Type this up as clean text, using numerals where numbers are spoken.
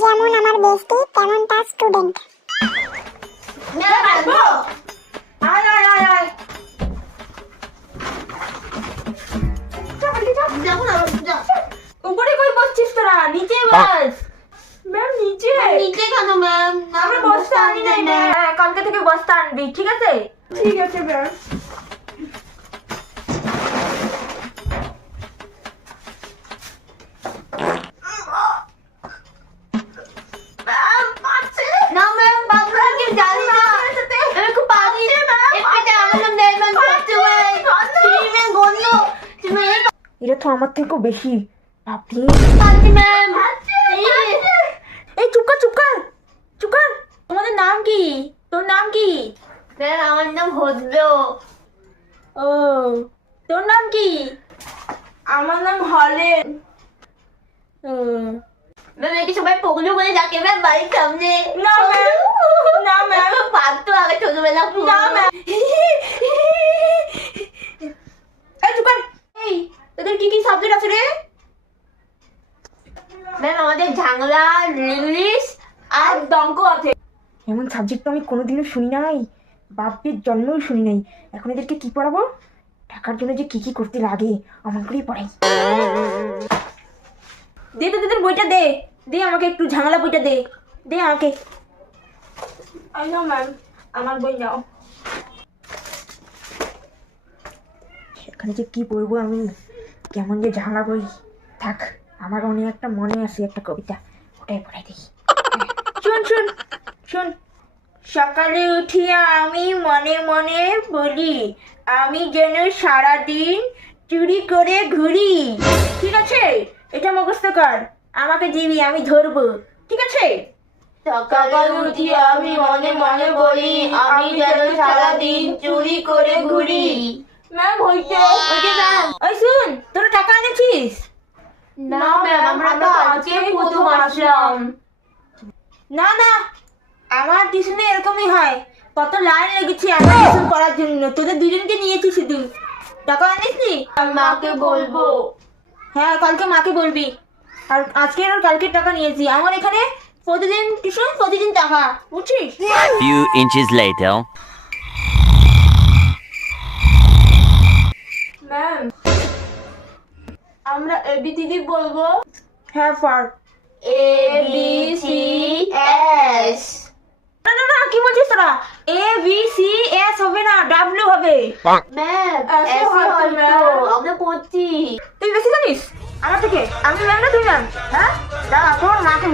যেমন আমার বেস্টি তেমন তার স্টুডেন্ট। আয় আয় আয় আয় উপরে কই বসছিস তোরা? নিচে বস। ম্যাম নিচে। নিচে কেন ম্যাম? আমরা বস্তা আনি নাই ম্যাম। হ্যাঁ, কালকে থেকে বস্তা আনবি, ঠিক আছে? ঠিক আছে ম্যাম। না ম্যাম, বাবুরা কি জানি না। আমি খুব পারি। এটা আমার নেই ম্যাম, করতে হয়। ম্যাম গন্ধ। তুমি এটা তো আমার থেকেও বেশি। বাপরে। পারি ম্যাম। এই চুপ কর চুপ কর চুপ কর। তোমাদের নাম কি? তোর নাম কি? ম্যাম আমার নাম হদ্র। ও, তোর নাম কি? আমার নাম হলেন। ও ম্যাম একে সবাই পগলু বলে ডাকে ম্যাম বাড়ির সামনে। না ম্যাম, না ম্যাম, পারতো আগে ছোটবেলা। না ম্যাম। এই চুপ কর। এই তোদের কি কি সাবজেক্ট আছে রে? ম্যাম আমাদের ঝাংলা, ইংলিশ আর অঙ্ক আছে। এমন সাবজেক্ট তো আমি কোনোদিনও শুনি নাই, বাপের জন্মেও শুনি নাই। এখন এদেরকে কি পড়াবো? টাকার জন্য যে কি কি করতে লাগে অমন করেই পড়াই। দে তো তোদের বইটা দে, দে আমাকে একটু ঝামেলা বইটা দে, দে আমাকে। আই নাও ম্যাম, আমার বই নাও। এখানে যে কি পড়বো আমি, কেমন যে ঝামেলা বই। থাক, আমার অনেক একটা মনে আছে একটা কবিতা, ওটাই পড়াই দেখি। শোন শোন শোন। সকালে উঠিয়া আমি মনে মনে বলি, আমি যেন সারাদিন চুরি করে ঘুরি। ঠিক আছে? এটা মুখস্থ কর, আমাকে দিবি, আমি ধরবো। ঠিক আছে? সকালে উঠি আমি মনে মনে বলি, আমি যেন সারাদিন চুরি করে ঘুরি। ম্যাম হইছে। ম্যাম ওই শুন, তোরা টাকা এনেছিস? না ম্যাম, আমরা তো আজকে প্রথম আসলাম। না না, আমার টিউশনে এরকমই হয়। কত লাইন লেগেছে আমার টিউশন করার জন্য, তোদের দুজনকে নিয়েছি শুধু। টাকা আনিসনি? মাকে বলবো। হ্যাঁ, কালকে মাকে বলবি। আর আজকের আর কালকের টাকা নিয়েছি। আমার এখানে প্রতিদিন টিউশন, প্রতিদিন টাকা, বুঝছিস? A few inches later. Ma'am আমরা এবিসিডি বলবো। হ্যাঁ পার। A B C S। না না না, কি বলছিস তোরা? এ বি সি এস হবে না, ডাব্লিউ হবে। ম্যাম এসে এসে হয়তো হয়তো ম্যাম। আমরা পড়ছি। তুই বেশি জানিস আমার থেকে? আমি ম্যাম না তুই ম্যাম? হ্যাঁ, দাঁড়া, তোর মাকে